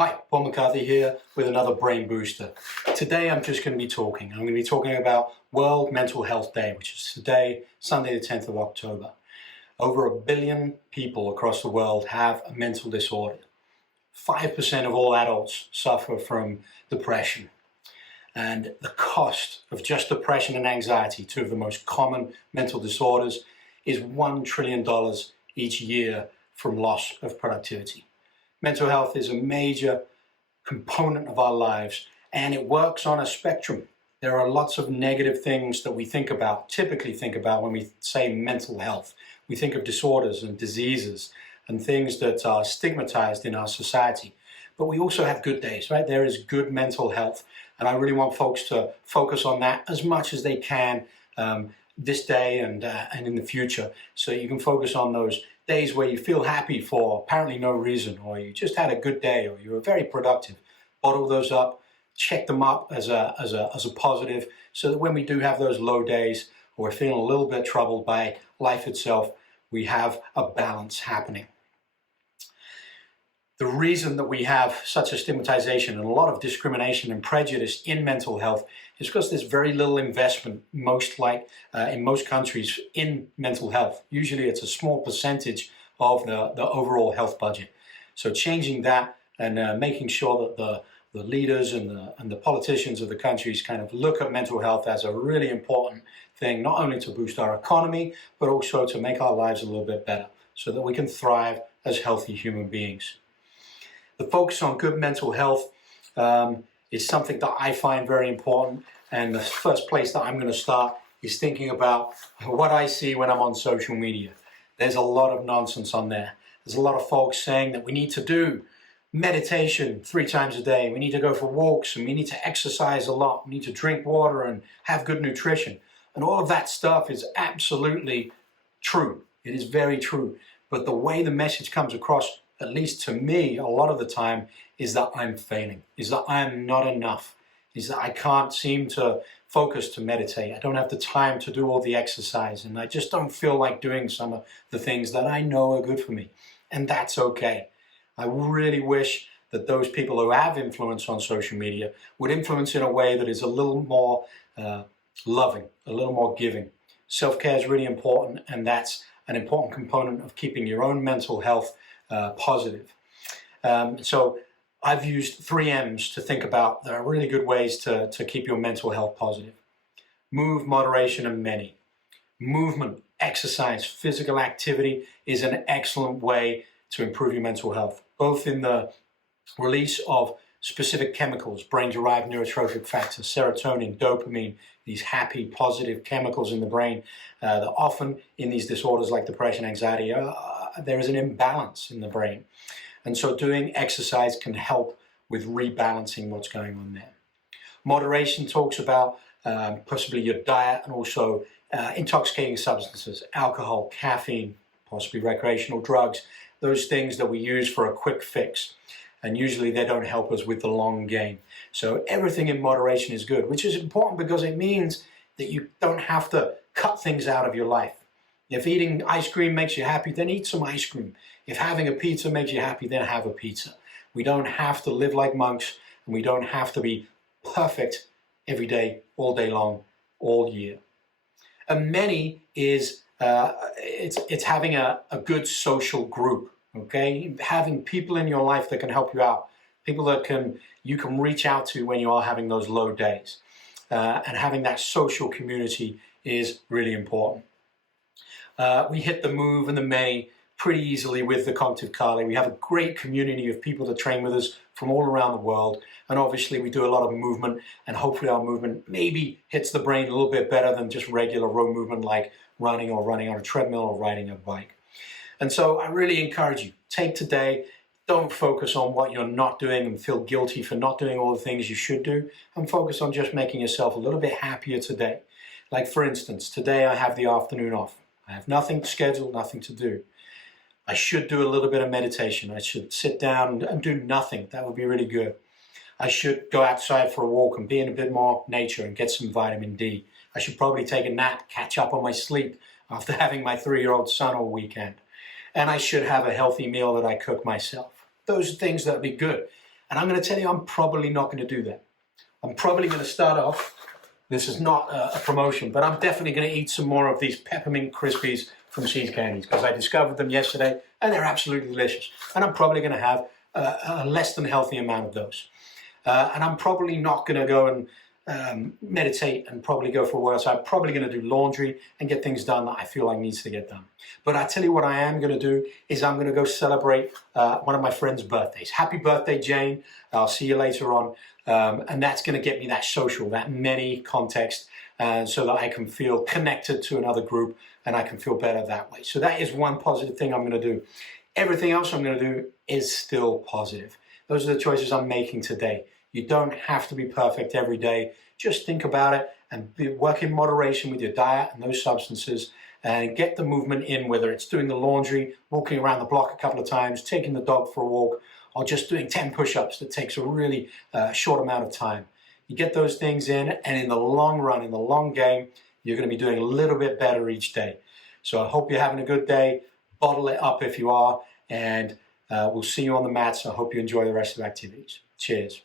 Hi, Paul McCarthy here with another Brain Booster. Today I'm just going to be talking about World Mental Health Day, which is today, Sunday the 10th of October. Over 1 billion people across the world have a mental disorder. 5% of all adults suffer from depression. And the cost of just depression and anxiety, two of the most common mental disorders, is $1 trillion each year from loss of productivity. Mental health is a major component of our lives, and it works on a spectrum. There are lots of negative things that we typically think about when we say mental health. We think of disorders and diseases and things that are stigmatized in our society. But we also have good days, right? There is good mental health. And I really want folks to focus on that as much as they can this day and in the future. So you can focus on those days where you feel happy for apparently no reason, or you just had a good day, or you were very productive. Bottle those up, check them up as a positive, so that when we do have those low days, or we're feeling a little bit troubled by life itself, we have a balance happening. The reason that we have such a stigmatization and a lot of discrimination and prejudice in mental health is because there's very little investment, in most countries, in mental health. Usually it's a small percentage of the overall health budget. So changing that and making sure that the leaders and the politicians of the countries kind of look at mental health as a really important thing, not only to boost our economy, but also to make our lives a little bit better so that we can thrive as healthy human beings. The focus on good mental health is something that I find very important. And the first place that I'm going to start is thinking about what I see when I'm on social media. There's a lot of nonsense on there. There's a lot of folks saying that we need to do meditation 3 times a day. We need to go for walks, and we need to exercise a lot. We need to drink water and have good nutrition. And all of that stuff is absolutely true. It is very true. But the way the message comes across, at least to me, a lot of the time, is that I'm failing, is that I'm not enough, is that I can't seem to focus to meditate. I don't have the time to do all the exercise, and I just don't feel like doing some of the things that I know are good for me. And that's okay. I really wish that those people who have influence on social media would influence in a way that is a little more loving, a little more giving. Self-care is really important, and that's an important component of keeping your own mental health positive. So I've used 3 M's to think about. There are really good ways to keep your mental health positive. Move, moderation, and many. Movement, exercise, physical activity is an excellent way to improve your mental health, both in the release of specific chemicals, brain-derived neurotrophic factors, serotonin, dopamine, these happy, positive chemicals in the brain that often in these disorders like depression, anxiety, there is an imbalance in the brain. And so doing exercise can help with rebalancing what's going on there. Moderation talks about possibly your diet and also intoxicating substances, alcohol, caffeine, possibly recreational drugs, those things that we use for a quick fix. And usually they don't help us with the long game. So everything in moderation is good, which is important because it means that you don't have to cut things out of your life. If eating ice cream makes you happy, then eat some ice cream. If having a pizza makes you happy, then have a pizza. We don't have to live like monks, and we don't have to be perfect every day, all day long, all year. And many is it's having a good social group. Okay, having people in your life that can help you out, people that you can reach out to when you are having those low days, and having that social community is really important. We hit the move and the many pretty easily with the Cognitive Carly. We have a great community of people that train with us from all around the world, and obviously we do a lot of movement, and hopefully our movement maybe hits the brain a little bit better than just regular road movement like running or running on a treadmill or riding a bike. And so I really encourage you, take today, don't focus on what you're not doing and feel guilty for not doing all the things you should do, and focus on just making yourself a little bit happier today. Like for instance, today I have the afternoon off. I have nothing scheduled, nothing to do. I should do a little bit of meditation. I should sit down and do nothing. That would be really good. I should go outside for a walk and be in a bit more nature and get some vitamin D. I should probably take a nap, catch up on my sleep after having my 3-year-old son all weekend. And I should have a healthy meal that I cook myself. Those are things that would be good. And I'm going to tell you, I'm probably not going to do that. I'm probably going to start off, this is not a promotion, but I'm definitely going to eat some more of these peppermint crispies from See's Candies, because I discovered them yesterday and they're absolutely delicious. And I'm probably going to have a less than healthy amount of those. And I'm probably not going to go and meditate and probably go for a while. So I'm probably going to do laundry and get things done that I feel like needs to get done. But I tell you what I am going to do is I'm going to go celebrate one of my friends' birthdays. Happy birthday, Jane. I'll see you later on. And that's going to get me that social, that many context, so that I can feel connected to another group and I can feel better that way. So that is one positive thing I'm going to do. Everything else I'm going to do is still positive. Those are the choices I'm making today. You don't have to be perfect every day. Just think about it and work in moderation with your diet and those substances and get the movement in, whether it's doing the laundry, walking around the block a couple of times, taking the dog for a walk, or just doing 10 push-ups that takes a really short amount of time. You get those things in, and in the long run, in the long game, you're going to be doing a little bit better each day. So I hope you're having a good day. Bottle it up if you are, and we'll see you on the mats. I hope you enjoy the rest of the activities. Cheers.